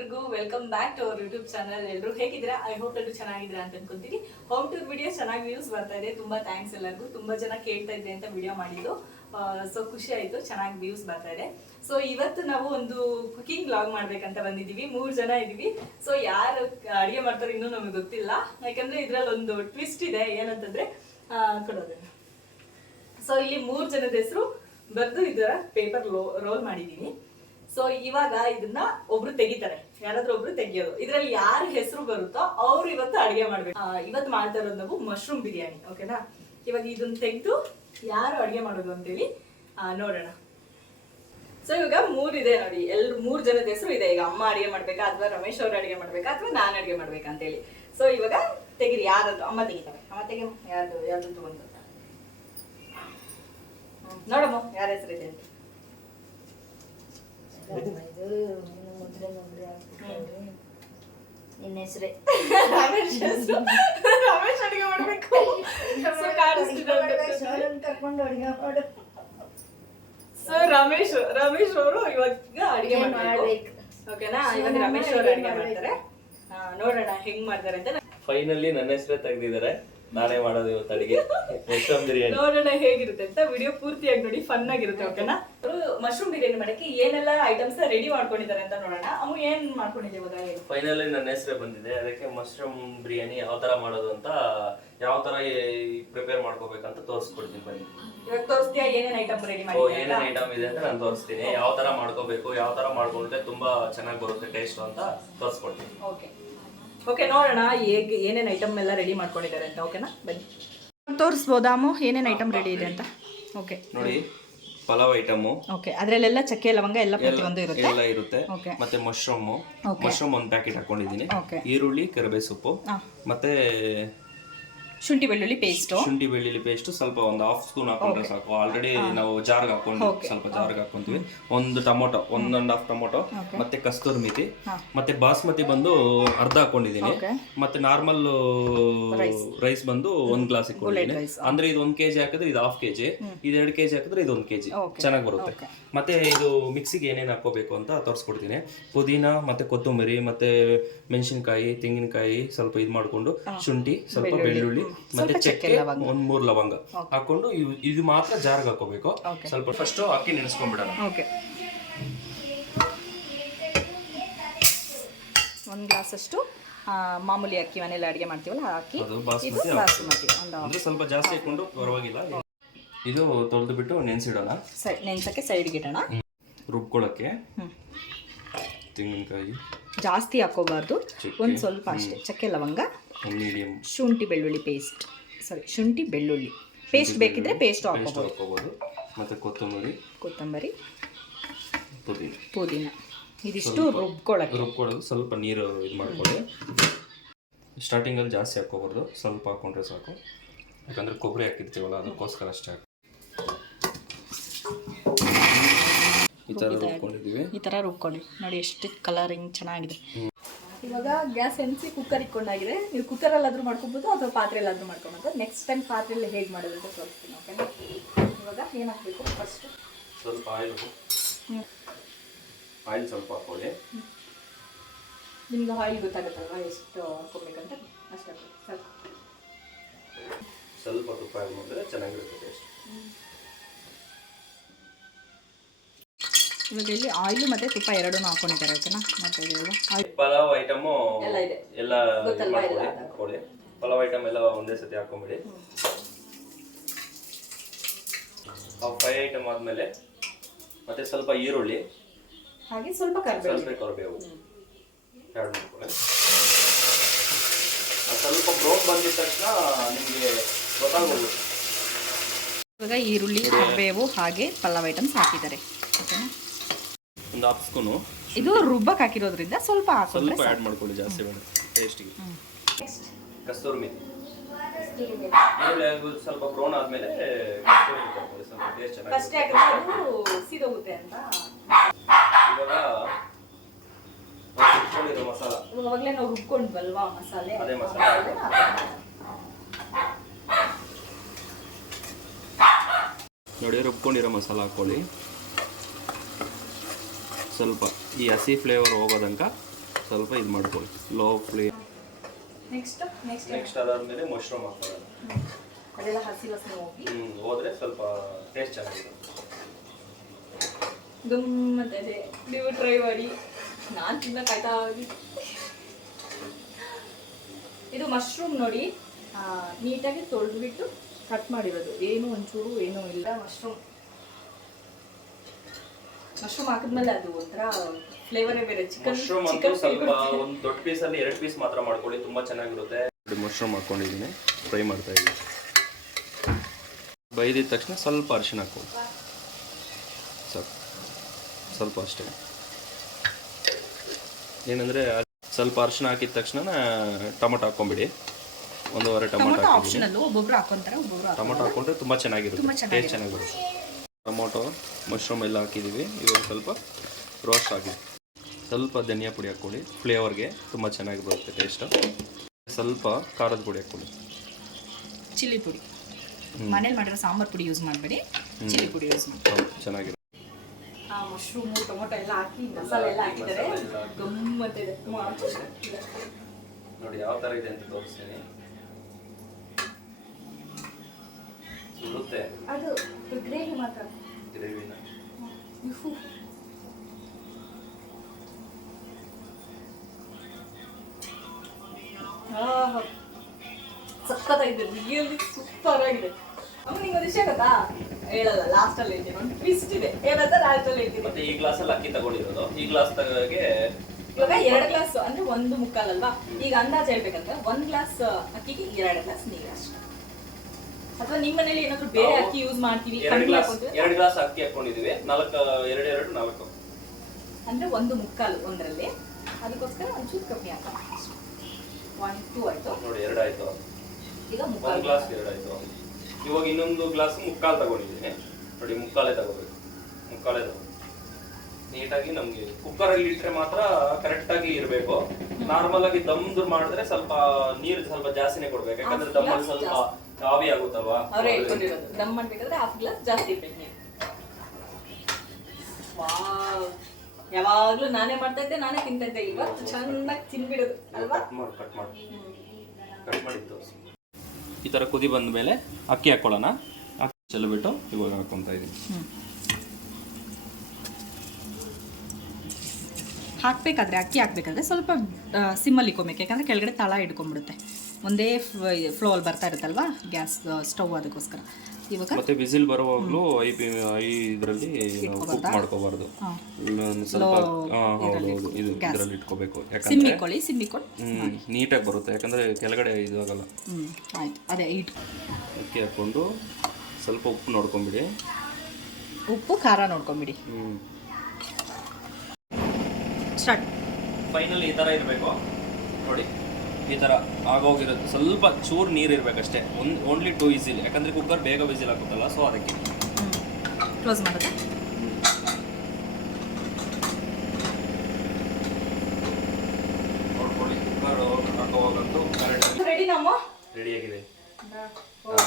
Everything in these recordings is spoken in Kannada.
ಎಲ್ರಿಗೂ welcome back to our YouTube channel ಎಲ್ಲರೂ ಹೇಗಿದ್ದೀರಾ? ಐ ಹೋಪ್ ಎಲ್ಲರೂ ಚೆನ್ನಾಗಿದ್ದೀರಾ ಅಂತ ಅನ್ಕೊಂತೀನಿ. ಹೋಮ್ ಟೂರ್ ವಿಡಿಯೋ ಚೆನ್ನಾಗಿ ವ್ಯೂಸ್ ಬರ್ತಾ ಇದೆ. ತುಂಬಾ ಥ್ಯಾಂಕ್ಸ್ ಎಲ್ಲರಿಗೂ. ತುಂಬಾ ಜನ ಕೇಳ್ತಾ ಇದ್ದೆ ಅಂತ ವಿಡಿಯೋ ಮಾಡಿದ್ದು. ಸೊ ಖುಷಿ ಆಯ್ತು. ಚೆನ್ನಾಗಿ ವ್ಯೂಸ್ ಬರ್ತಾ ಇದೆ. ಸೊ ಇವತ್ತು ನಾವು ಒಂದು ಕುಕಿಂಗ್ ಬ್ಲಾಗ್ ಮಾಡ್ಬೇಕಂತ ಬಂದಿದ್ದೀವಿ. ಮೂರು ಜನ ಇದ್ದೀವಿ ಸೊ ಯಾರು ಅಡಿಗೆ ಮಾಡ್ತಾರೆ ಇನ್ನೂ ನಮಗೆ ಗೊತ್ತಿಲ್ಲ. ಯಾಕಂದ್ರೆ ಇದರಲ್ಲಿ ಒಂದು ಟ್ವಿಸ್ಟ್ ಇದೆ. ಏನಂತಂದ್ರೆ ಕೊಡೋದನ್ನ ಸೊ ಇಲ್ಲಿ ಮೂರು ಜನದ ಹೆಸರು ಬರೆದು ಇದರ ಪೇಪರ್ ರೋಲ್ ಮಾಡಿದೀನಿ. ಸೊ ಇವಾಗ ಇದನ್ನ ಒಬ್ರು ತೆಗಿತಾರೆ. ಯಾರಾದ್ರೂ ಒಬ್ರು ತೆಗಿಯೋದು. ಇದ್ರಲ್ಲಿ ಯಾರ ಹೆಸರು ಬರುತ್ತೋ ಅವ್ರು ಇವತ್ತು ಅಡಿಗೆ ಮಾಡ್ಬೇಕು. ಇವತ್ತು ಮಾಡ್ತಾ ಇರೋದು ನಾವು ಮಶ್ರೂಮ್ ಬಿರಿಯಾನಿ ಓಕೆನಾ ಇವಾಗ ಇದನ್ನ ತೆಗೆದು ಯಾರು ಅಡಿಗೆ ಮಾಡೋದು ಅಂತೇಳಿ ನೋಡೋಣ. ಸೊ ಇವಾಗ ಮೂರ್ ಇದೆ ನೋಡಿ. ಎಲ್ರು ಮೂರ್ ಜನದ ಹೆಸರು ಇದೆ. ಈಗ ಅಮ್ಮ ಅಡಿಗೆ ಮಾಡ್ಬೇಕಾ, ಅಥವಾ ರಮೇಶ್ ಅವ್ರ ಅಡಿಗೆ ಮಾಡ್ಬೇಕಾ, ಅಥವಾ ನಾನು ಅಡಿಗೆ ಮಾಡ್ಬೇಕಾ ಅಂತೇಳಿ. ಸೊ ಇವಾಗ ತೆಗಿರಿ. ಯಾರದ್ದು ಅಮ್ಮ ತೆಗಿತಾರೆ. ಅಮ್ಮ ತೆಗಿ ಯಾರ್ದು ಯಾರ್ದು ತಗೊಂಡು. ನೋಡಮ್ಮ ಯಾರ ಹೆಸರಿದೆ ಅಂತ. ನಿನ್ನ ಹೆಸರೇ. ರಮೇಶ್ ಹೆಸರು. ರಮೇಶ್ ಅಡಿಗೆ ಮಾಡ್ಬೇಕು. ಕರ್ಕೊಂಡು ಅಡಿಗೆ ಮಾಡು. ಸೊ ರಮೇಶ್ ರಮೇಶ್ ಅವರು ಇವಾಗ ಅಡಿಗೆ ಮಾಡ್ಬೇಕು? ಓಕೆನಾ? ಇವಾಗ ರಮೇಶ್ ಅವರು ಅಡಿಗೆ ಮಾಡ್ತಾರೆ. ನೋಡೋಣ ಹೆಂಗ್ ಮಾಡ್ತಾರೆ ಅಂತ. ಫೈನಲಿ ನನ್ನ ಹೆಸರೇ ತೆಗ್ದಿದ್ದಾರೆ. ನಾನೇ ಮಾಡೋದು ಇವತ್ತು ಅಡಿಗೆ. ಮಶ್ರೂಮ್ ಬಿರಿಯಾನಿ. ನೋಡೋಣ ಹೇಗಿರುತ್ತೆ ಅಂತ ವಿಡಿಯೋ ಪೂರ್ತಿಯಾಗಿ ನೋಡಿ ಫನ್ ಆಗಿರುತ್ತೆ ಓಕೆನಾ ಮಶ್ರೂಮ್ ಬಿರಿಯಾನಿ ಮಾಡಕ್ಕೆ ಏನೆಲ್ಲ ಐಟಮ್ಸ್ ರೆಡಿ ಮಾಡ್ಕೊಂಡಿದ್ದಾರೆ ಅಂತ ನೋಡೋಣ. ಅವು ಏನ್ ಮಾಡ್ಕೊಂಡಿದ್ದೀವಿ ಫೈನಲ್ ನನ್ನ ಹೆಸರೇ ಬಂದಿದೆ. ಅದಕ್ಕೆ ಮಶ್ರೂಮ್ ಬಿರಿಯಾನಿ ಯಾವ ತರ ಮಾಡೋದು ಅಂತ ಯಾವ ತರ ಪ್ರಿಪೇರ್ ಮಾಡ್ಕೋಬೇಕಂತ ತೋರಿಸ್ಕೊಡ್ತೀನಿ ಬನ್ನಿ. ಇವಾಗ ತೋರಿಸ್ತೀಯಾ? ಏನೇನ್ ಐಟಮ್ ರೆಡಿ ಮಾಡಿ ಏನೇನ್ ಐಟಮ್ ಇದೆ ಅಂತ ನಾನು ತೋರಿಸ್ತೀನಿ. ಯಾವ ತರ ಮಾಡ್ಕೋಬೇಕು ಯಾವ ತರ ಮಾಡ್ಕೊಂಡ್ರೆ ತುಂಬಾ ಚೆನ್ನಾಗಿ ಬರುತ್ತೆ ಟೇಸ್ಟ್ ಅಂತ ತೋರಿಸ್ಕೊಡ್ತೀನಿ. ಓಕೆ ಓಕೆ ನೋಡೋಣ ಹೇಗೆ ಏನೇನು ಐಟಮ್ ಎಲ್ಲ ರೆಡಿ ಮಾಡ್ಕೊಂಡಿದ್ದಾರೆ ಅಂತ ಓಕೆನಾ ಬನ್ನಿ. ತೋರಿಸ್ಬೋದಾಮು ಏನೇನು ಏನೇನ್ ಐಟಮ್ ರೆಡಿ ಇದೆ ಅಂತ. ಓಕೆ ನೋಡಿ ಪಲಾವ್ ಐಟಮು ಓಕೆ ಅದರಲ್ಲೆಲ್ಲ ಚಕ್ಕೆ ಲವಂಗ ಎಲ್ಲ ಪ್ರತಿಯೊಂದು ಇರುತ್ತೆ. ಎಲ್ಲ ಇರುತ್ತೆ. ಓಕೆ ಮತ್ತೆ ಮಶ್ರೂಮ್ ಮಶ್ರೂಮ್ ಒಂದು ಪ್ಯಾಕೆಟ್ ಹಾಕೊಂಡಿದ್ದೀನಿ. ಓಕೆ ಈರುಳ್ಳಿ ಕರಿಬೇ ಸೊಪ್ಪು. ಮತ್ತೆ ಶುಂಠಿ ಬೆಳ್ಳುಳ್ಳಿ ಪೇಸ್ಟ್ ಶುಂಠಿ ಬೆಳ್ಳುಳ್ಳಿ ಪೇಸ್ಟ್ ಸ್ವಲ್ಪ ಒಂದು ಹಾಫ್ ಸ್ಪೂನ್ ಹಾಕೊಂಡ್ರೆ ಸಾಕು. ಆಲ್ರೆಡಿ ನಾವು ಜಾರ್ಗೆ ಹಾಕೊಂಡು ಸ್ವಲ್ಪ ಜಾರ್ಗೆ ಹಾಕೊಂತೀವಿ. ಒಂದು ಟೊಮೊಟೊ ಒಂದ್ ಅಂಡ್ ಹಾಫ್ ಟೊಮೊಟೊ ಮತ್ತೆ ಕಸ್ತೂರಿ ಮಿತಿ ಮತ್ತೆ ಬಾಸ್ಮತಿ ಬಂದು ಅರ್ಧ ಹಾಕೊಂಡಿದ್ದೀನಿ ಮತ್ತೆ ನಾರ್ಮಲ್ ರೈಸ್ ಬಂದು ಒಂದ್ ಗ್ಲಾಸ್ ಇಟ್ಕೊಂಡಿದ್ದೀನಿ ಅಂದ್ರೆ ಇದು ಒಂದ್ ಕೆಜಿ ಹಾಕಿದ್ರೆ ಇದು ಹಾಫ್ ಕೆಜಿ ಇದು ಎರಡು ಕೆಜಿ ಹಾಕಿದ್ರೆ ಇದು ಒಂದ್ ಕೆಜಿ ಚೆನ್ನಾಗಿ ಬರುತ್ತೆ. ಮತ್ತೆ ಇದು ಮಿಕ್ಸಿಗೆ ಏನೇನು ಹಾಕೋಬೇಕು ಅಂತ ತೋರಿಸ್ಕೊಡ್ತೀನಿ. ಪುದೀನ ಮತ್ತೆ ಕೊತ್ತಂಬರಿ ಮತ್ತೆ ಮೆಣಸಿನಕಾಯಿ ತೆಂಗಿನಕಾಯಿ ಸ್ವಲ್ಪ ಇದು ಮಾಡ್ಕೊಂಡು ಶುಂಠಿ ಸ್ವಲ್ಪ ಬೆಳ್ಳುಳ್ಳಿ ಮತ್ತೆ ಚಕ್ಕೆ ಒಂದ್ ಮೂರ್ ಲವಂಗ ಹಾಕೊಂಡು ಇವ್- ಇದು ಮಾತ್ರ ಜಾರ್ಗೆ ಹಾಕೋಬೇಕು ಸ್ವಲ್ಪ ಫಸ್ಟ್ ಅಕ್ಕಿ ನೆನೆಸ್ಕೊಂಡ್ಬಿಡೋಣ ಓಕೆ ಗ್ಲಾಸ್ ಗ್ಲಾಸಷ್ಟು ಮಾಮೂಲಿ ಅಕ್ಕಿ ಮನೇಲಿ ಅಡಿಗೆ ಮಾಡ್ತೀವಲ್ಲ ಆ ಅಕ್ಕಿ. ಅದು ಇದು ಬಾಸ್ಮತಿ ಬಾಸುಮತಿ ಒಂದು ಅಂದ್ರೆ ಸ್ವಲ್ಪ ಜಾಸ್ತಿ ಹಾಕೊಂಡು ಪರವಾಗಿಲ್ಲ. ಇದು ತೊಳೆದು ಬಿಟ್ಟು ನೆನೆಸಿಡೋಣ. ಸೈ ನೆನ್ಸಕ್ಕೆ ಸೈಡ್ಗೆ ಇಡೋಣ. ರುಬ್ಕೊಳ್ಳೋಕ್ಕೆ. ಹ್ಞೂ ತೆಂಗಿನಕಾಯಿ. ಜಾಸ್ತಿ ಹಾಕೋಬಾರ್ದು ಒಂದು ಸ್ವಲ್ಪ ಅಷ್ಟೇ. ಚಕ್ಕೆ ಲವಂಗ ಶುಂಠಿ ಬೆಳ್ಳುಳ್ಳಿ ಪೇಸ್ಟ್ ಸಾರಿ ಶುಂಠಿ ಬೆಳ್ಳುಳ್ಳಿ. ಪೇಸ್ಟ್ ಬೇಕಿದ್ರೆ ಪೇಸ್ಟ್ ಹಾಕೋಬಹುದು ಮತ್ತೆ ಕೊತ್ತಂಬರಿ. ಕೊತ್ತಂಬರಿ. ಪುದೀನ. ಪುದೀನ. ಇದಿಷ್ಟು ರುಬ್ಕೊಳ್ಳೋಕ್ಕೆ ರುಬ್ಕೊಳ್ಳೋದು. ಸ್ವಲ್ಪ ನೀರು ಇದು ಮಾಡ್ಕೊಳ್ಳಿ. ಸ್ಟಾರ್ಟಿಂಗಲ್ಲಿ ಜಾಸ್ತಿ ಹಾಕೋಬಾರ್ದು ಸ್ವಲ್ಪ ಹಾಕೊಂಡ್ರೆ ಸಾಕು. ಯಾಕಂದ್ರೆ ಕೊಬ್ಬರಿ ಹಾಕಿರ್ತೀವಲ್ಲ ಅದಕ್ಕೋಸ್ಕರ ಅಷ್ಟೇ ಈ ಥರ ರುಬ್ಕೊಂಡಿದ್ದೀವಿ. ಈ ಥರ ರುಬ್ಕೊಳ್ಳಿ ನೋಡಿ ಎಷ್ಟು ಕಲರಿಂಗ್ ಚೆನ್ನಾಗಿದೆ. ಇವಾಗ ಗ್ಯಾಸ್ ಎನ್ಸಿ ಕುಕ್ಕರ್ ಇಟ್ಕೊಂಡಾಗಿದೆ. ನೀವು ಕುಕ್ಕರಲ್ಲಾದರೂ ಮಾಡ್ಕೊಬೋದು ಅಥವಾ ಪಾತ್ರೆಯಲ್ಲಾದ್ರೂ ಮಾಡ್ಕೊಬೋದು. ನೆಕ್ಸ್ಟ್ ಟೈಮ್ ಪಾತ್ರೆಯಲ್ಲಿ ಹೇಗೆ ಮಾಡೋದು ಅಂತ ತೋರಿಸ್ತೀನಿ ಓಕೆನಾ ಇವಾಗ ಏನು ಹಾಕಬೇಕು? ಫಸ್ಟ್ ಸ್ವಲ್ಪ ಆಯಿಲ್ ಹ್ಞೂ ಆಯಿಲ್ ಸ್ವಲ್ಪ ಹಾಕೊಳ್ಳಿ. ನಿಮ್ಗೆ ಆಯಿಲ್ ಗೊತ್ತಾಗುತ್ತಲ್ವಾ ಎಷ್ಟು ಹಾಕ್ಕೊಬೇಕಂತ? ಅಷ್ಟು ಸಾಕು. ಸ್ವಲ್ಪ ತುಪ್ಪ ಹಾಕಿದ್ರೆ ಚೆನ್ನಾಗಿರುತ್ತೆ ಟೇಸ್ಟ್ ಇವಾಗ ಇಲ್ಲಿ ಆಯಿಲ್ ಮತ್ತು ತುಪ್ಪ ಎರಡೂ ಹಾಕೊಂಡಿದ್ದಾರೆ ಓಕೆನಾ ಮತ್ತೆ ಆಯಿಲ್. ಪಲಾವ್ ಐಟಮು ಎಲ್ಲ ಇದೆ. ಎಲ್ಲ ಇದು ಗೊತ್ತಲ್ವಾ ಎಲ್ಲ? ಪಲಾವ್ ಐಟಮ್ ಎಲ್ಲ ಒಂದೇ ಸತಿ ಹಾಕೊಂಬಿಡಿ ಆ ಫ್ರೈ ಐಟಮ್ ಆದಮೇಲೆ ಮತ್ತೆ ಸ್ವಲ್ಪ ಈರುಳ್ಳಿ ಹಾಗೆ ಸ್ವಲ್ಪ ಕರಿಬೇವು ಸ್ವಲ್ಪ ಕರಿಬೇವು. ಆ್ಯಡ್ ಮಾಡ್ಕೊಳ್ಳಿ ಅದು ಸ್ವಲ್ಪ ಬ್ರೌನ್ ಬಂದಿದ ತಕ್ಷಣ ನಿಮಗೆ ಗೊತ್ತಾಗ್ಬೋದು ಇವಾಗ ಈರುಳ್ಳಿ ಕರಿಬೇವು ಹಾಗೆ ಪಲಾವ್ ಐಟಮ್ಸ್ ಹಾಕಿದ್ದಾರೆ ಓಕೆನಾ ಒಂದು ಹಾಫ್ ಸ್ಪೂನು ಇದು ರುಬ್ಬಕ್ಕೆ ಹಾಕಿರೋದ್ರಿಂದ ಸ್ವಲ್ಪ ಹಾಕೊಂಡ್ರೆ ಸ್ವಲ್ಪ ಆ್ಯಡ್ ಮಾಡ್ಕೊಳ್ಳಿ ಜಾಸ್ತಿ ಬೇಡ. ಟೇಸ್ಟಿಗೆ ಕಸ್ತೂರಿ ಮೆಥಿ. ಸ್ವಲ್ಪ ಬ್ರೌನ್ ಆದಮೇಲೆ ಕಸ್ತೂರಿ ಮೆಥಿ ಹಾಕೊಳ್ಳಿ ಸ್ವಲ್ಪ ಟೇಸ್ಟ್ ಚೆನ್ನಾಗಿ ಫಸ್ಟ್ ಯಾಕಂದ್ರೆ ಅದು ಸೀದೋಗುತ್ತೆ ಅಂತ. ಇವಾಗ ಇಟ್ಕೊಂಡಿರೋ ಮಸಾಲ. ಇವಾಗಲೇ ನಾವು ರುಬ್ಕೊಂಡ್ವಲ್ವಾ ಮಸಾಲೆ? ಅದೇ ಮಸಾಲೆ. ನೋಡಿ ರುಬ್ಕೊಂಡಿರೋ ಮಸಾಲ ಹಾಕ್ಕೊಳ್ಳಿ. ಸ್ವಲ್ಪ ಈ ಹಸಿ ಫ್ಲೇವರ್ ಹೋಗೋದಂಕ ಸ್ವಲ್ಪ ಇದು ಮಾಡ್ಕೊಳ್ಳಿ low flavour next next next ಅದಾದ್ಮೇಲೆ ಮಶ್ರೂಮ್ ಹಾಕ್ತಾರೆ ಅದೆಲ್ಲ ಹಸಿ ವಾಸನೆ ಹೋಗಿ. ಹೋದ್ರೆ ಸ್ವಲ್ಪ ಟೇಸ್ಟ್ ಚೆನ್ನಾಗಿದೆ ಗಮ್ಮತ್ತದೆ ನೀವು ಟ್ರೈ ಮಾಡಿ. ನಾನು ತಿನ್ನ ಕಾಯ್ತಾ ಇದು ಮಶ್ರೂಮ್ ನೋಡಿ ಆ, ನೀಟಾಗಿ ತೊಳೆದ್ಬಿಟ್ಟು ಕಟ್ ಮಾಡಿರೋದು. ಏನು ಒಂಚೂರು ಏನೂ ಇಲ್ಲ. ಮಶ್ರೂಮ್ ಮಶ್ರೂಮ್ ಹಾಕಿದ್ಮೇಲೆ ಅದು ಒಂಥರ ಫ್ಲೇವರೇ ಬೇರೆ. ಚಿಕನ್ ಮಶ್ರೂಮ್ ಅಂತೂ ಸ್ವಲ್ಪ ಒಂದು ದೊಡ್ಡ ಪೀಸಲ್ಲಿ ಎರಡು ಪೀಸ್ ಮಾತ್ರ ಮಾಡ್ಕೊಳ್ಳಿ ತುಂಬಾ ಚೆನ್ನಾಗಿರುತ್ತೆ. ಮಶ್ರೂಮ್ ಹಾಕೊಂಡಿದ್ದೀನಿ ಫ್ರೈ ಮಾಡ್ತಾ ಇದ್ದೀನಿ. ಬೈದಿದ ತಕ್ಷಣ ಸ್ವಲ್ಪ ಅರಿಶಿನ ಹಾಕ್ಕೊಳ್ಳಿ ಸಾಕು ಸ್ವಲ್ಪ ಅಷ್ಟೇ. ಏನಂದ್ರೆ ಸ್ವಲ್ಪ ಅರಿಶಿನ ಹಾಕಿದ ತಕ್ಷಣ ಟೊಮೊಟೊ ಹಾಕ್ಕೊಂಬಿಡಿ. ಒಂದೂವರೆ ಟೊಮೊಟೊ ಹಾಕೊಂಡ್ರೆ ತುಂಬಾ ಚೆನ್ನಾಗಿರುತ್ತೆ. ಟೇಸ್ಟ್ ಚೆನ್ನಾಗಿ ಬರುತ್ತೆ ಟೊಮೊಟೊ ಮಶ್ರೂಮ್ ಎಲ್ಲ ಹಾಕಿದ್ದೀವಿ. ಇವಾಗ ಸ್ವಲ್ಪ ರೋಸ್ಟ್ ಆಗಿದೆ. ಸ್ವಲ್ಪ ಧನಿಯಾ ಪುಡಿ ಹಾಕ್ಕೊಳ್ಳಿ. ಫ್ಲೇವರ್ಗೆ ತುಂಬ ಚೆನ್ನಾಗಿ ಬರುತ್ತೆ ಟೇಸ್ಟ್. ಸ್ವಲ್ಪ ಖಾರದ ಪುಡಿ ಹಾಕ್ಕೊಳ್ಳಿ. ಚಿಲ್ಲಿ ಪುಡಿ. ಮನೇಲಿ ಮಾಡಿರೋ ಸಾಂಬಾರ್ ಪುಡಿ ಯೂಸ್ ಮಾಡಬೇಡಿ. ಚಿಲ್ಲಿ ಪುಡಿ ಯೂಸ್ ಮಾಡಿ. ಚೆನ್ನಾಗಿರುತ್ತೆ ಚೆನ್ನಾಗಿದೆ. ಆ ಮಶ್ರೂಮು ಟೊಮೊಟೊ ಎಲ್ಲ ಹಾಕಿ ಮಸಾಲೆ ಎಲ್ಲ ಹಾಕಿದ್ದಾರೆ. ಗಮ್ಮತ್ತಿದೆ ನೋಡಿ ಯಾವ ಥರ ಇದೆ ಅಂತ ತೋರಿಸ್ತೀನಿ. ಸುಡುತ್ತೆ. ಅದು ಗ್ರೇವಿ ಮಾತ್ರ. ಗ್ರೇವಿನ. ಸಕ್ಕತ್ತಾಗಿದೆ ರಿಯಲಿ ಸೂಪರ್ ಆಗಿದೆ ಅಮ್ಮ ನಿಮ್ಗೆ ವಿಷಯ ಗೊತ್ತಾ? ಹೇಳಲ್ಲ ಲಾಸ್ಟ್ ಅಲ್ಲಿ ಹೇಳ್ತೀನಿ. ಒಂದು ಟ್ವಿಸ್ಟ್ ಇದೆ. ಏನಂತ ಲಾಸ್ಟ್ ಅಲ್ಲಿ ಹೇಳ್ತೀನಿ. ಮತ್ತೆ ಈ ಗ್ಲಾಸಲ್ಲಿ ಅಕ್ಕಿ ತಗೊಂಡಿರೋದು. ಈ ಗ್ಲಾಸ್ ತಗೋಗೆ ಇವಾಗ ಎರಡು ಗ್ಲಾಸ್ ಅಂದ್ರೆ ಒಂದು ಮುಕ್ಕಾಲಲ್ವಾ? ಈಗ ಅಂದಾಜು ಹೇಳ್ಬೇಕಂದ್ರೆ ಒಂದ್ ಗ್ಲಾಸ್ ಅಕ್ಕಿಗೆ ಎರಡು ಗ್ಲಾಸ್ ನೀರು. ಅಥವಾ ನಿಮ್ಮ ಮನೇಲಿ ಏನಾದ್ರು ಬೇರೆ ಅಕ್ಕಿ ಯೂಸ್ ಮಾಡ್ತೀವಿ ಎರಡು ಕಮ್ಮಿ ಗ್ಲಾಸ್ ಎರಡು ಗ್ಲಾಸ್ ಅಕ್ಕಿ ಹಾಕೊಂಡಿದೀವಿ ನಾಲ್ಕು ಎರಡು ಎರಡು ನಾಲ್ಕು. ಅಂದ್ರೆ ಒಂದು ಮುಕ್ಕಾಲು ಒಂದರಲ್ಲಿ. ಅದಕ್ಕೋಸ್ಕರ ಒಂಚೂರು ಕಮ್ಮಿ ಹಾಕ ಒನ್ ಟೂ ಆಯ್ತು. ನೋಡಿ ಎರಡು ಆಯ್ತು. ಈಗ ಒಂದು ಮುಕ್ಕಾಲು. ಗ್ಲಾಸ್ ಎರಡಾಯ್ತು ಇವಾಗ ಇನ್ನೊಂದು ಗ್ಲಾಸ್ ಮುಕ್ಕಾಲು ತಗೊಂಡಿದ್ದೀನಿ. ನೋಡಿ ಮುಕ್ಕಾಲೇ ತಗೋಬೇಕು. ಮುಕ್ಕಾಲೇ ತಗೋ ನೀಟಾಗಿ ನಮಗೆ ಕುಕ್ಕರ್ ಅಲ್ಲಿ ಇಟ್ರೆ ಮಾತ್ರ ಕರೆಕ್ಟ್ ಆಗಿ ಇರಬೇಕು. ನಾರ್ಮಲ್ ಆಗಿ ದಮ್ದು ಮಾಡಿದ್ರೆ ಸ್ವಲ್ಪ ನೀರು ಸ್ವಲ್ಪ ಜಾಸ್ತಿನೇ ಕೊಡ್ಬೇಕು. ಯಾಕಂದ್ರೆ ದಮ್ಮಲ್ಲಿ ಸ್ವಲ್ಪ ಆವಿ ಆಗುತ್ತಲ್ವಾ? ಅವರೇ ಇಟ್ಕೊಂಡಿರೋದು ದಮ್ ಮಾಡ್ಬೇಕಾದ್ರೆ ಹಾಫ್ ಗ್ಲಾಸ್ ಜಾಸ್ತಿ ಇರ್ಬೇಕು ನೀವು ವಾವ್. ಯಾವಾಗ್ಲೂ ನಾನೇ ಮಾಡ್ತಾ ಇದ್ದೆ ನಾನೇ ತಿಂತಾ ಇದ್ದೆ. ಇವತ್ತು ಚೆನ್ನಾಗಿ ತಿನ್ಬಿಡೋದು ಅಲ್ವಾ? ಕಟ್ ಮಾಡಿ ಕಟ್ ಮಾಡಿ. ಕಟ್ ಈ ತರ ಕುದಿ ಬಂದ ಮೇಲೆ ಅಕ್ಕಿ ಹಾಕೊಳ್ಳೋಣ. ಅಕ್ಕಿ ಚೆಲ್ಲಬಿಟ್ಟು ಇವಾಗ ಹಾಕ್ಕೊಂತ ಇದ್ದೀನಿ ಹಾಕ್ಬೇಕಾದ್ರೆ ಅಕ್ಕಿ ಹಾಕ್ಬೇಕಾದ್ರೆ ಸ್ವಲ್ಪ ಸಿಮ್ಮಲ್ಲಿ ಇಕ್ಕೊಬೇಕು ಯಾಕಂದ್ರೆ ಕೆಳಗಡೆ ತಳ ಹಿಡ್ಕೊಂಡ್ಬಿಡುತ್ತೆ ಒಂದೇ ಫ್ಲೋ ಅಲ್ಲಿ ಬರ್ತಾ ಇರುತ್ತಲ್ವಾ? ಗ್ಯಾಸ್ ಸ್ಟವ್ ಅದಕ್ಕೋಸ್ಕರ. ಇವಾಗ? ಮತ್ತೆ ವಿಸಿಲ್ ಬರುವಾಗಲೂ ಐ ಪಿ ಐ ಇದರಲ್ಲಿ ಕುಕ್ ಮಾಡ್ಕೋಬಾರ್ದು. ಇದು ಇದರಲ್ಲಿ ಇಟ್ಕೋಬೇಕು. ಸಿಮ್ಮಿಕೊಳ್ಳಿ ಯಾಕಂದ್ರೆ ಇಕ್ಕೊಳ್ಳಿ ಸಿಮ್ ಇಕ್ಕೊಂಡು ಹ್ಮ್ ನೀಟಾಗಿ ಬರುತ್ತೆ ಯಾಕಂದ್ರೆ ಕೆಳಗಡೆ ಇದು ಆಗಲ್ಲ. ಆಯ್ತು. ಅದೇ ಇಟ್ ಅಕ್ಕಿ ಹಾಕೊಂಡು ಸ್ವಲ್ಪ ಉಪ್ಪು ನೋಡ್ಕೊಂಬಿಡಿ. ಉಪ್ಪು ಖಾರ ನೋಡ್ಕೊಂಬಿಡಿ. ಸ್ಟಾರ್ಟ್ ಫೈನಲ್ ಈ ಥರ ಇರಬೇಕು. ನೋಡಿ. ಈ ಥರ ಆಗೋಗಿರುತ್ತೆ. ಸ್ವಲ್ಪ ಚೂರು ನೀರು ಇರಬೇಕಷ್ಟೇ. ಒನ್ ಓನ್ಲಿ ಟೂ ವಿಸಿಲ್ ಯಾಕಂದರೆ ಕುಕ್ಕರ್ ಬೇಗ ವಿಸಿಲ್ ಆಗುತ್ತಲ್ಲ ಸೊ ಅದಕ್ಕೆ. ಕ್ಲೋಸ್ ಮಾಡುತ್ತೆ ನೋಡ್ಕೊಳ್ಳಿ ಕುಕ್ಕರ್ ಹಾಕೋವಾಗಂತೂ ರೆಡಿ ನಮ್ಮ? ರೆಡಿಯಾಗಿದೆ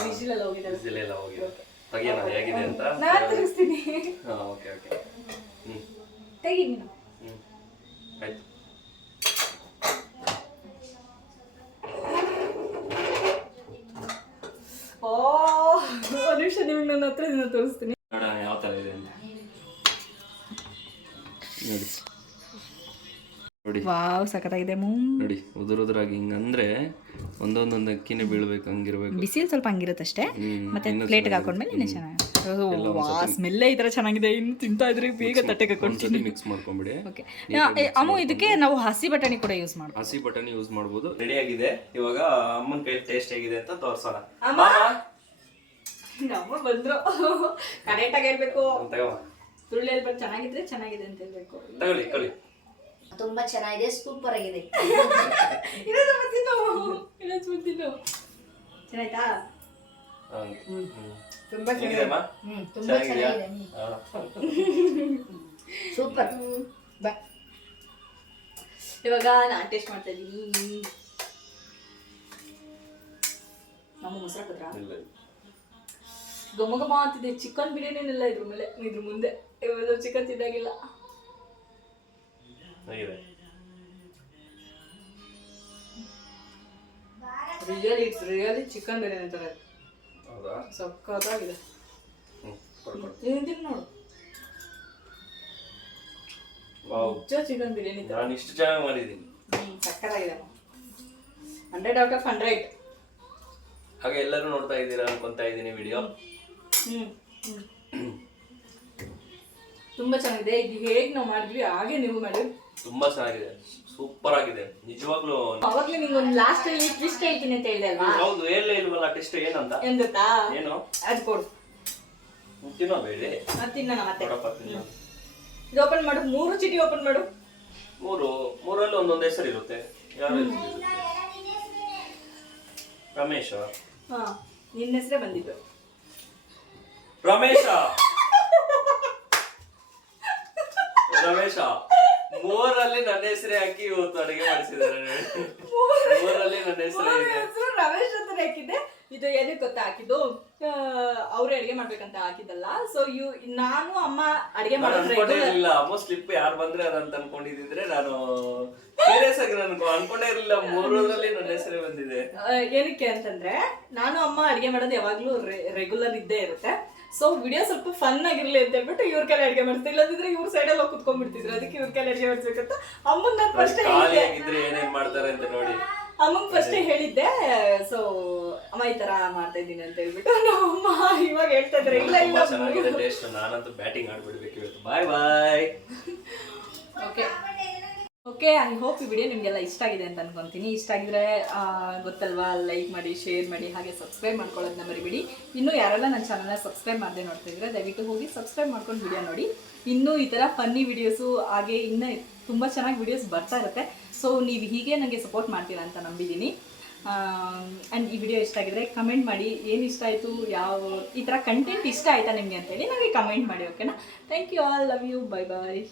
ವಿಜಿಲಲ್ಲಿ ಹೋಗಿದೆ. ವಿಸಿಲ್ ಎಲ್ಲ ಹೋಗಿದೆ. ತೆಗಿಯೋಣ ಹೇಗಿದೆ ಅಂತ? ನಾನು ತಿರುಗಿಸ್ತೀನಿ ಹಾಂ ಓಕೆ ಓಕೆ ಹ್ಞೂ ತೆಗಿ ನೀನು ಹ್ಞೂ ಆಯ್ತು ಓ ಒಂದು ನಿಮಿಷ ನಿಮ್ಗೆ ನನ್ನ ಹತ್ರ ತೋರಿಸ್ತೀನಿ. ನೋಡೋಣ ಯಾವ ಥರ ಇದೆ ಅಂತ. ನೋಡಿ. ನೋಡಿ. ವಾವ್ ಸಖತ್ತಾಗಿದೆ ಮೂ. ನೋಡಿ ಉದುರು ಉದುರಾಗಿ ಹಿಂಗಂದ್ರೆ ಒಂದೊಂದೊಂದು ಅಕ್ಕಿನೇ ಬೀಳ್ಬೇಕು ಹಂಗಿರ್ಬೇಕು. ಬಿಸಿಲು ಸ್ವಲ್ಪ ಹಂಗಿರುತ್ತಷ್ಟೇ ಹ್ಮ್, ಮತ್ತೆ ಇನ್ನೂ ಪ್ಲೇಟ್ಗೆ ಹಾಕೊಂಡ್ಮೇಲೆ ಇನ್ನೂ ಚೆನ್ನಾಗಿ ವಾ ಸ್ಮೆಲ್ಲೇ ಈ ಥರ ಚೆನ್ನಾಗಿದೆ. ಇನ್ನು ತಿಂತಾ ಇದ್ರೆ ಬೇಗ ತಟ್ಟೆಗೆ ಹಾಕೊಂಡು ಒಂದ್ಸತಿ ಮಿಕ್ಸ್ ಮಾಡ್ಕೊಂಬಿಡಿ. ಓಕೆ ಅಮ್ಮ ಇದಕ್ಕೆ ನಾವು ಹಸಿ ಬಟಾಣಿ ಕೂಡ ಯೂಸ್ ಮಾಡ್ಬೋದು. ಹಸಿ ಬಟಾಣಿ ಯೂಸ್ ಮಾಡ್ಬೋದು. ರೆಡಿ ಆಗಿದೆ? ಇವಾಗ ಅಮ್ಮನ ಕೈ ಟೇಸ್ಟ್ ಆಗಿದೆ ಅಂತ ತೋರ್ಸೋಣ. ನಮ್ಮ ಬಂದ್ರು. ಕರೆಕ್ಟಾಗಿ ಹೇಳ್ಬೇಕು. ತಗೋ. ಸುಳ್ಳು ಹೇಳ್ಬೇಕು ಚೆನ್ನಾಗಿದ್ರೆ ಚೆನ್ನಾಗಿದೆ ಅಂತ ಹೇಳ್ಬೇಕು. ತಗೊಳ್ಳಿ ತಗೊಳ್ಳಿ. ತುಂಬಾ ಚೆನ್ನಾಗಿದೆ ಸೂಪರ್ ಆಗಿದೆ. ಇನ್ನೊಂದು ಬರ್ತಿದ್ದು ಇನ್ನೊಂದು ಬರ್ತಿದ್ದು ಚೆನ್ನಾಯ್ತಾ? ಹ್ಮ್. ತುಂಬಾ ಚೆನ್ನಾಗಿದೆ ಹ್ಮ್ ತುಂಬಾ ಚೆನ್ನಾಗಿದೆ. ಸೂಪರ್ ಬಾ. ಇವಾಗ ನಾನು ಟೇಸ್ಟ್ ಮಾಡ್ತಾ ಇದ್ದೀನಿ. ನಮ್ಮ ಮೊಸರು ಘಮಘಮ ಅಂತಿದೆ ಚಿಕನ್ ಬಿರಿಯಾನಿನೆಲ್ಲ ಇದ್ರ ಮೇಲೆ ಇದ್ರ ಮುಂದೆ. ಇವೆಲ್ಲ chicken ತಿದ್ದಾಗಿಲ್ಲ real it's really chicken biryani ಥರ ಸಕ್ಕತ್ತಾಗಿದೆ ನೀನು ನೋಡು. ನಿಜ ಚಿಕನ್ ಬಿರಿಯಾನಿ ನಾನು ಇಷ್ಟು ಚೆನ್ನಾಗಿ ಮಾಡಿದ್ದೀನಿ. ಹ್ಞೂ ಸಕ್ಕತ್ತಾಗಿದೆ ಹಂಡ್ರೆಡ್ ಔಟ್ ಆಫ್ ಹಂಡ್ರೆಡ್ ಹಾಗೆ ಎಲ್ಲರೂ ನೋಡ್ತಾ ಇದ್ದೀರಾ ಅನ್ಕೊಂತಾ ಇದ್ದೀನಿ ವಿಡಿಯೋ ತುಂಬಾ ಚೆನ್ನಾಗಿದೆ. ಇದು ಹೇಗೆ ನಾವು ಮಾಡಿದ್ವಿ ಹಾಗೆ ನೀವು ಮಾಡಿ. ತುಂಬಾ ಚೆನ್ನಾಗಿದೆ. ಸೂಪರ್ ಆಗಿದೆ. ನಿಜವಾಗ್ಲೂ ಅವಾಗ್ಲೇ ನಿಂಗೆ ಒಂದು ಲಾಸ್ಟ್ ಅಲ್ಲಿ ಟ್ವಿಸ್ಟ್ ಹೇಳ್ತೀನಿ ಅಂತ ಹೇಳಿದೆ ಅಲ್ವಾ? ಹೌದು ಹೇಳಲೇ ಇಲ್ವಲ್ಲ ಟೆಸ್ಟ್ ಏನಂತ? ಏನ್ ಗೊತ್ತಾ ಏನು? ಅದು ಕೊಡು. ತಿನ್ನೋ ಬೇಡಿ ಅದು ತಿನ್ನೋಣ ಮತ್ತೆ. ಕೊಡಪ್ಪ ತಿನ್ನೋ. ಇದು ಓಪನ್ ಮಾಡು. ಮೂರು ಚೀಟಿ ಓಪನ್ ಮಾಡು. ಮೂರು ಮೂರಲ್ಲಿ ಒಂದೊಂದು ಹೆಸರು ಇರುತ್ತೆ. ಯಾರು ಇರುತ್ತೆ? ರಮೇಶ. ಹಾ ನಿನ್ನ ಹೆಸರೇ ಬಂದಿದ್ದು. ರಮೇಶ. ರಮೇಶ ಮೂರಲ್ಲಿ ನನ್ನ ಹೆಸರೇ ಹಾಕಿ ಇವತ್ತು ಅಡುಗೆ ಮಾಡಿಸಿದ್ದಾರೆ ಮೂರಲ್ಲಿ ನನ್ನ ಹೆಸರೇ ಇದೆ. ಹೆಸರು ರಮೇಶ್ ಅಂತ ಹಾಕಿದ್ದೆ. ಇದು ಏನಕ್ಕೆ ಗೊತ್ತಾ ಹಾಕಿದ್ದು? ಅವರೇ ಅಡಿಗೆ ಮಾಡ್ಬೇಕಂತ ಹಾಕಿದ್ದಲ್ಲ. ಸೊ ಇವ್ ನಾನು ಅಮ್ಮ ಅಡಿಗೆ ಮಾಡೋದು ಅಮ್ಮ ಸ್ಲಿಪ್ ಯಾರು ಬಂದ್ರೆ ಅದಂತ ಅನ್ಕೊಂಡಿದ್ರೆ ನಾನು ಸೀರಿಯಸ್ ಆಗಿ ನಾನು ಅನ್ಕೊಂಡೇ ಇರ್ಲಿಲ್ಲ. ಮೂರರಲ್ಲಿ ನನ್ನ ಹೆಸರೇ ಬಂದಿದೆ. ಏನಕ್ಕೆ ಅಂತಂದ್ರೆ ನಾನು ಅಮ್ಮ ಅಡಿಗೆ ಮಾಡೋದು ಯಾವಾಗ್ಲೂ ರೆಗ್ಯುಲರ್ ಇದ್ದೇ ಇರುತ್ತೆ. ಸೊ ವಿಡಿಯೋ ಸ್ವಲ್ಪ ಫನ್ ಆಗಿರ್ಲಿ ಅಂತ ಹೇಳ್ಬಿಟ್ಟು ಇವ್ರ ಕೈಲಿ ಅಡಿಗೆ ಮಾಡ್ತೀನಿ ಇಲ್ಲದಿದ್ರೆ ಇವ್ರ ಸೈಡಲ್ಲಿ ಹೋಗಿ ಕುತ್ಕೊಂಡ್ಬಿಡ್ತಿದ್ರು. ಅದಕ್ಕೆ ಇವ್ರ ಕೈಲಿ ಅಡಿಗೆ ಮಾಡ್ಬೇಕಂತ ಅಮ್ಮನ್ ನಾನು ಫಸ್ಟ್ ಹೇಳಿದ್ದೆ. ಏನೇನ್ ಮಾಡ್ತಾರೆ ಅಂತ ನೋಡಿ. ಅಮ್ಮಂಗ್ ಫಸ್ಟ್ ಹೇಳಿದ್ದೆ. ಸೊ ಅಮ್ಮ ಈ ತರ ಮಾಡ್ತಾ ಇದ್ದೀನಿ ಅಂತ ಹೇಳ್ಬಿಟ್ಟು ನಮ್ಮ ಅಮ್ಮ ಇವಾಗ ಹೇಳ್ತಾ ಇದ್ರೆ. ಇಲ್ಲ ಇಲ್ಲ ಚೆನ್ನಾಗಿದೆ ಟೇಸ್ಟ್ ನಾನಂತೂ ಬ್ಯಾಟಿಂಗ್ ಆಡ್ಬಿಡ್ಬೇಕು ಇವತ್ತು. Bye bye okay okay I hope ಈ ವಿಡಿಯೋ ನಿಮಗೆಲ್ಲ ಇಷ್ಟ ಆಗಿದೆ ಅಂತ ಅನ್ಕೊಂತೀನಿ. ಇಷ್ಟ ಆಗಿದ್ರೆ ಗೊತ್ತಲ್ವಾ? ಲೈಕ್ ಮಾಡಿ ಶೇರ್ ಮಾಡಿ, ಹಾಗೆ ಸಬ್ಸ್ಕ್ರೈಬ್ ಮಾಡ್ಕೊಳ್ಳೋದನ್ನ ಮರಿಬೇಡಿ. ಇನ್ನೂ ಯಾರೆಲ್ಲ ನನ್ನ ಚಾನಲ್ನ ಸಬ್ಸ್ಕ್ರೈಬ್ ಮಾಡದೆ ನೋಡ್ತಾ ಇದ್ರೆ ದಯವಿಟ್ಟು ಹೋಗಿ ಸಬ್ಸ್ಕ್ರೈಬ್ ಮಾಡ್ಕೊಂಡು ವಿಡಿಯೋ ನೋಡಿ. ಇನ್ನೂ ಈ ಥರ ಫನ್ನಿ ವಿಡಿಯೋಸು ಹಾಗೆ ಇನ್ನೂ ತುಂಬ ಚೆನ್ನಾಗಿ ವಿಡಿಯೋಸ್ ಬರ್ತಾ ಇರುತ್ತೆ. ಸೊ ನೀವು ಹೀಗೆ ನನಗೆ ಸಪೋರ್ಟ್ ಮಾಡ್ತೀರಾ ಅಂತ ನಂಬಿದ್ದೀನಿ. ಆ್ಯಂಡ್ ಈ ವಿಡಿಯೋ ಇಷ್ಟ ಆಗಿದ್ರೆ ಕಮೆಂಟ್ ಮಾಡಿ. ಏನು ಇಷ್ಟ ಆಯಿತು? ಯಾವ, ಈ ಥರ ಕಂಟೆಂಟ್ ಇಷ್ಟ ಆಯಿತಾ ನಿಮಗೆ ಅಂತೇಳಿ ನನಗೆ ಕಮೆಂಟ್ ಮಾಡಿ ಓಕೆನಾ thank you all love you bye bye